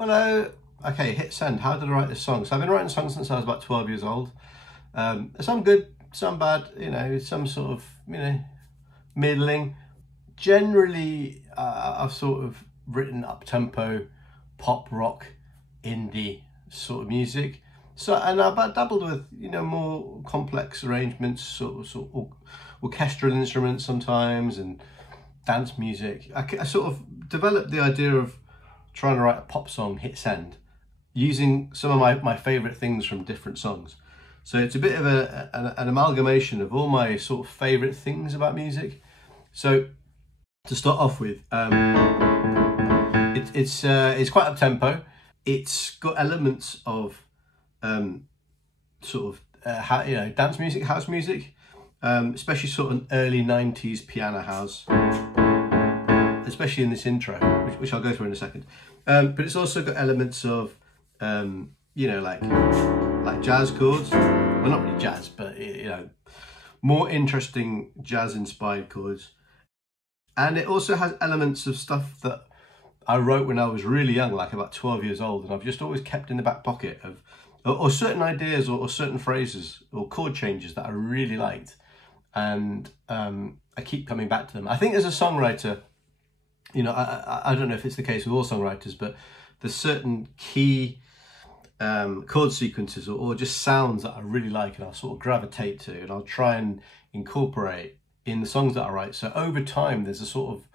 Hello. Okay, hit send. How did I write this song? So I've been writing songs since I was about 12 years old. Some good, some bad, some sort of, middling. Generally, I've sort of written up-tempo, pop, rock, indie sort of music. So, and I've dabbled with, more complex arrangements, sort of orchestral instruments sometimes, and dance music. I sort of developed the idea of trying to write a pop song, hit send, using some of my favourite things from different songs. So it's a bit of an amalgamation of all my sort of favourite things about music. So to start off with, it's quite up tempo. It's got elements of dance music, house music, especially sort of early 90s piano house, especially in this intro, which I'll go through in a second. But it's also got elements of, like jazz chords. Well, not really jazz, but more interesting jazz-inspired chords. And it also has elements of stuff that I wrote when I was really young, like about 12 years old, and I've just always kept in the back pocket of, or certain ideas or certain phrases or chord changes that I really liked, and I keep coming back to them. I think as a songwriter, I don't know if it's the case with all songwriters, but there's certain key chord sequences or just sounds that I really like and I'll sort of gravitate to, and I'll try and incorporate in the songs that I write. So over time, there's a sort of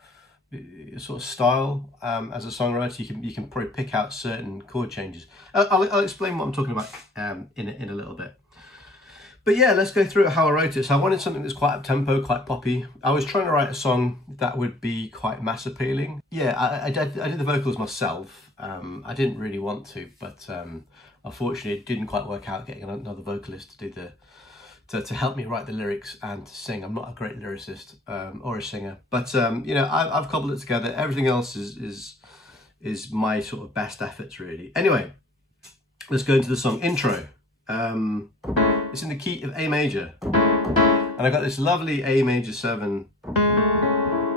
style as a songwriter. You can probably pick out certain chord changes. I'll explain what I'm talking about in a little bit. But yeah, let's go through how I wrote it. So I wanted something that's quite up-tempo, quite poppy. I was trying to write a song that would be quite mass appealing. Yeah, I did the vocals myself. I didn't really want to, but unfortunately it didn't quite work out getting another vocalist to do to help me write the lyrics and to sing. I'm not a great lyricist or a singer, but I've cobbled it together. Everything else is my sort of best efforts, really. Anyway, let's go into the song. Intro. It's in the key of A major, and I got this lovely A major 7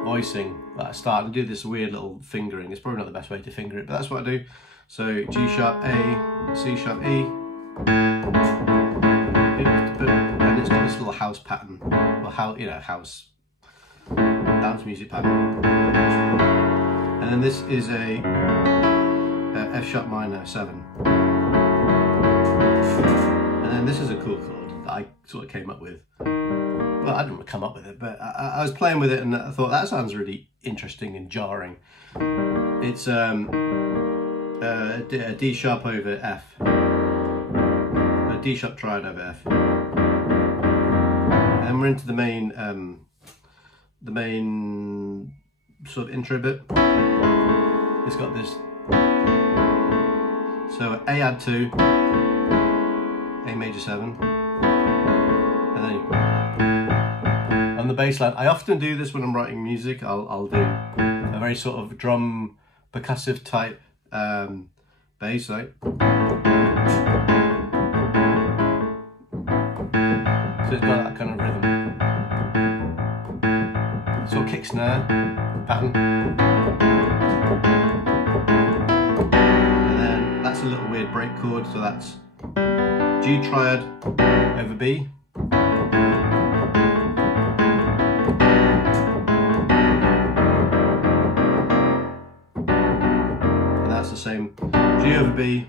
voicing that I start and do this weird little fingering. It's probably not the best way to finger it, but that's what I do. So G sharp A, C sharp E, and it's got this little house pattern, or house dance music pattern. And then this is a F sharp minor 7. And then this is a cool chord that I sort of came up with. Well, I didn't come up with it, but I was playing with it and I thought that sounds really interesting and jarring. It's a D sharp over F, a D sharp triad over F, and we're into the main sort of intro bit. It's got this. So A add 2, A major 7, and then on the bass line. I often do this when I'm writing music. I'll do a very sort of drum percussive type bass, right? So it's got that kind of rhythm. Sort of kick snare pattern. And then that's a little weird break chord, so that's G triad over B. And that's the same G over B,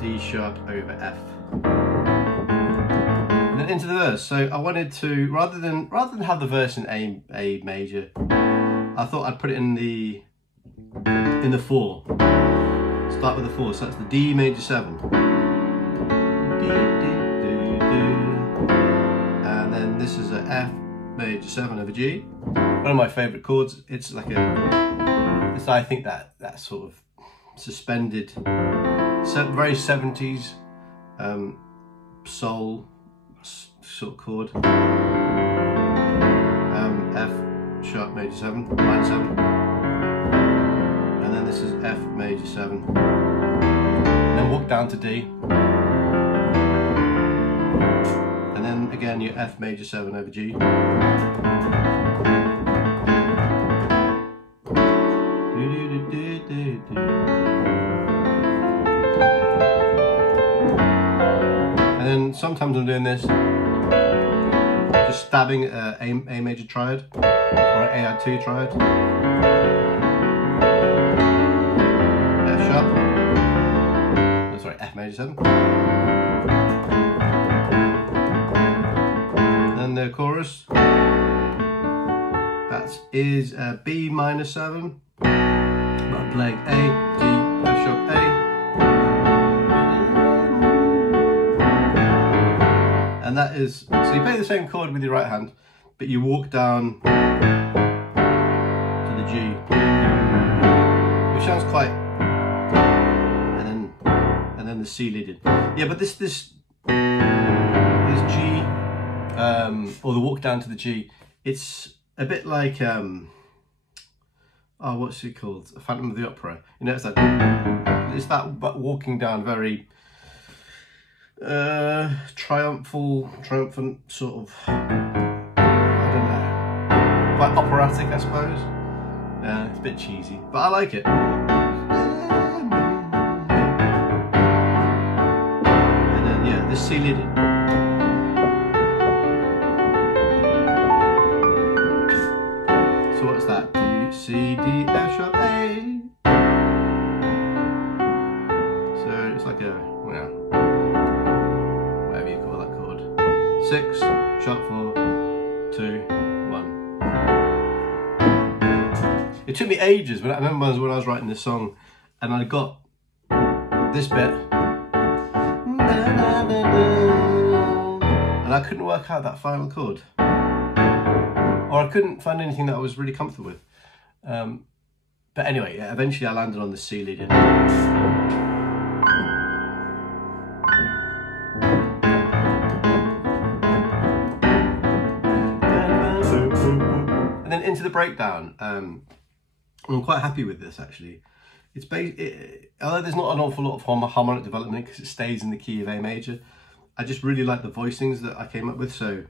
D sharp over F. And then into the verse. So I wanted to, rather than have the verse in A major, I thought I'd put it in the 4. Start with the 4. So that's the D major 7. And then this is a F major 7 over G. One of my favourite chords. It's like I think that sort of suspended, very 70s soul sort of chord. F sharp major 7, minor 7, and then this is F major 7, and then walk down to D, and then again your F major 7 over G. Sometimes I'm doing this, just stabbing A major triad or an AI2 triad. F sharp. Oh, sorry, F major 7. Then the chorus. That is B minor 7. But I'm playing A, G, F sharp, A. And that is, so you play the same chord with your right hand, but you walk down to the G, which sounds quite, and then the C leaded. Yeah, but this G, or the walk down to the G, it's a bit like, oh, what's it called? Phantom of the Opera. You know, it's that walking down very triumphant sort of, I don't know, quite operatic, I suppose. Yeah, it's a bit cheesy, but I like it. And then, yeah, the C leaded. So what's that? D, C, D, F sharp, A. So it's like a, well, 6, sharp 4, 2, 1. It took me ages, but I remember when I was writing this song and I got this bit and I couldn't work out that final chord, or I couldn't find anything that I was really comfortable with. But anyway, yeah, eventually I landed on the C leading. Into the breakdown, I'm quite happy with this actually. It's although there's not an awful lot of harmonic development because it stays in the key of A major, I just really like the voicings that I came up with. So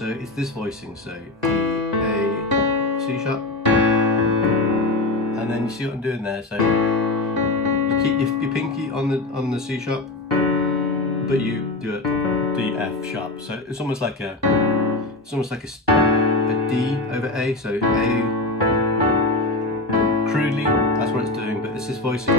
it's this voicing, so E, A, C sharp, and then you see what I'm doing there. So you keep your pinky on the C sharp, but you do a D, F sharp. So it's almost like a D over A, so A, crudely, that's what it's doing, but it's this voicing.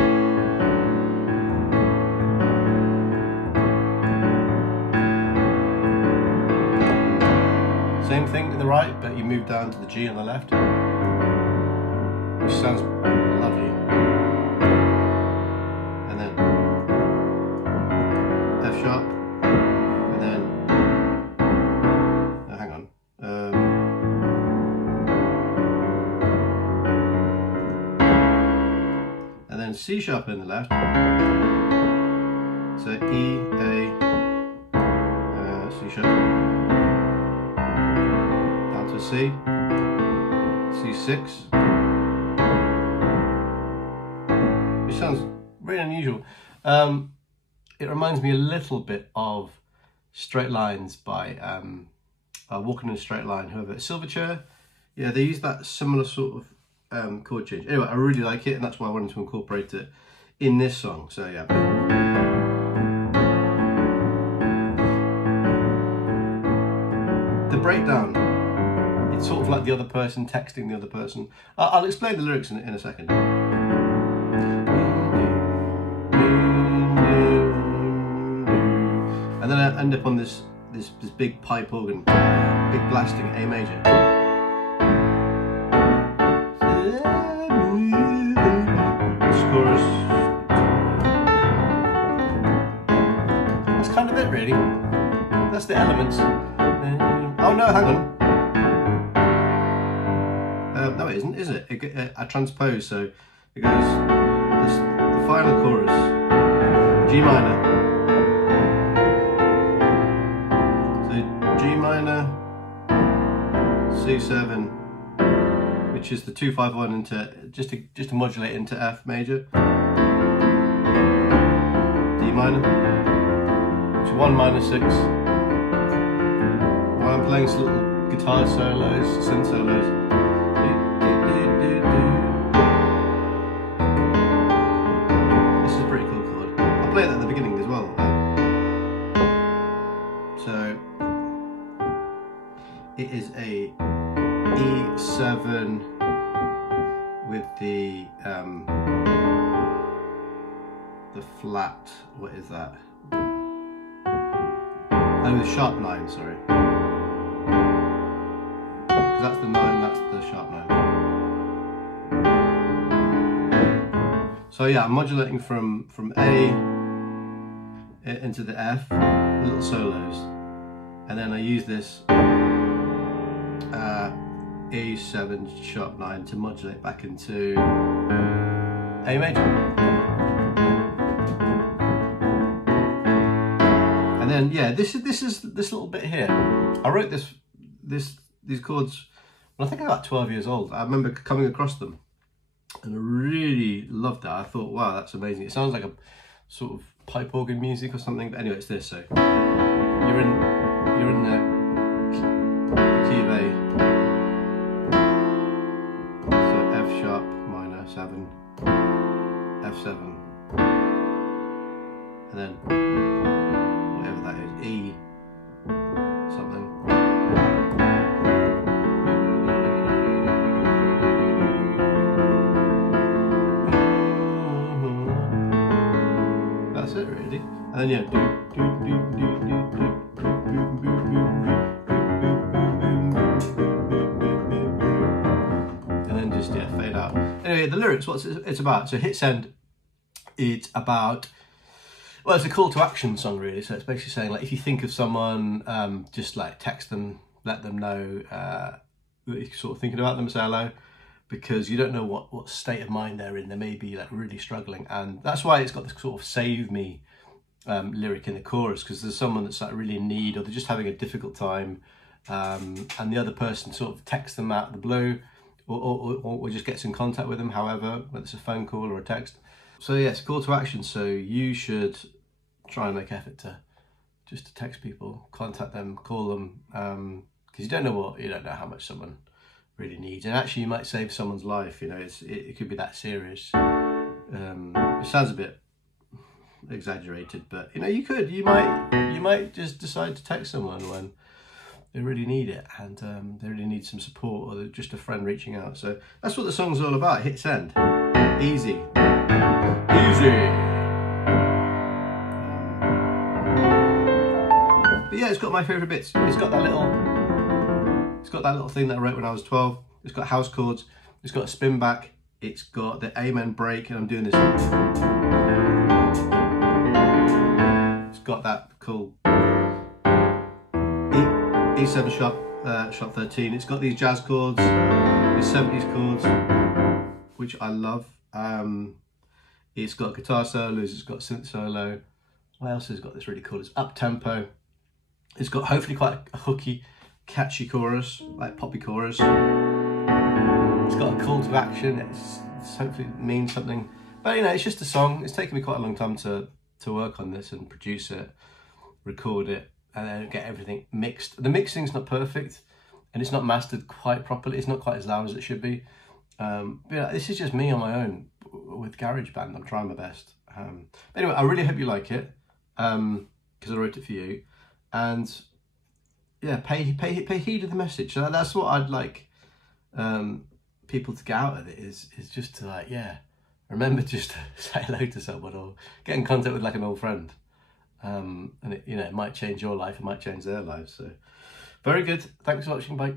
Same thing in the right, but you move down to the G on the left, which sounds lovely. And then F sharp. C sharp in the left, so E, A, C sharp, down to C, C6, which sounds very unusual. It reminds me a little bit of Straight Lines by Walking in a Straight Line, whoever, Silverchair. Yeah, they use that similar sort of chord change. Anyway, I really like it, and that's why I wanted to incorporate it in this song. So yeah. The breakdown, it's sort of like the other person texting the other person. I'll explain the lyrics in a second. And then I end up on this big pipe organ, big blasting A major. Chorus. That's kind of it, really. That's the elements. Oh no, hang on. No, it isn't, is it? I transpose, so it goes the final chorus, G minor. So G minor, C7, which is the 2-5-1 into just to modulate into F major. D minor, which is 1 minor 6. While I'm playing some little guitar solos, synth solos. This is a pretty cool chord. I'll play that at the beginning as well. It is a E7 with the flat, what is that? Oh, the sharp 9, sorry. Because that's the 9, that's the sharp 9. So yeah, I'm modulating from A into the F, little solos, and then I use this E7 sharp 9 to modulate back into A major. And then yeah, this little bit here. I wrote these chords when I think I was about 12 years old. I remember coming across them and I really loved that. I thought, wow, that's amazing. It sounds like a sort of pipe organ music or something. But anyway, it's this. So you're in the key of A. So F sharp minor 7, F7, and then whatever that is, E something. That's it really. And then yeah, and then just yeah, fade out. Anyway, the lyrics, what's it's about? So Hit Send, it's about, well, it's a call to action song really. So it's basically saying like, if you think of someone, just like text them, let them know that you're sort of thinking about them, say hello, because you don't know what state of mind they're in. They may be like really struggling, and that's why it's got this sort of save me lyric in the chorus, because there's someone that's like really in need, or they're just having a difficult time, and the other person sort of texts them out of the blue, or just gets in contact with them, however, whether it's a phone call or a text. So yeah, it's a call to action, so you should try and make effort to text people, contact them, call them, because you don't know how much someone really needs, and actually you might save someone's life. You know, it could be that serious. It sounds a bit exaggerated, but you know, you might just decide to text someone when they really need it, and they really need some support, or they're just a friend reaching out. So that's what the song's all about. Hit send, easy. But yeah, it's got my favourite bits. It's got that little thing that I wrote when I was 12. It's got house chords. It's got a spin back. It's got the amen break, and I'm doing this. It's got that cool E7 sharp 13. It's got these jazz chords, these 70s chords, which I love. It's got guitar solos, it's got synth solo. What else has got this really cool? It's up tempo. It's got hopefully quite a hooky, catchy chorus, like poppy chorus. It's got a call to action. It's hopefully means something. But you know, it's just a song. It's taken me quite a long time to work on this and produce it, record it, and then get everything mixed. The mixing's not perfect, and it's not mastered quite properly. It's not quite as loud as it should be. But yeah, this is just me on my own with GarageBand. I'm trying my best. Anyway, I really hope you like it, because I wrote it for you. And yeah, pay heed of the message. So that's what I'd like people to get out of it, is just to like, yeah, remember just to say hello to someone, or get in contact with like an old friend. And it, you know, it might change your life, it might change their lives. So very good. Thanks for watching. Bye.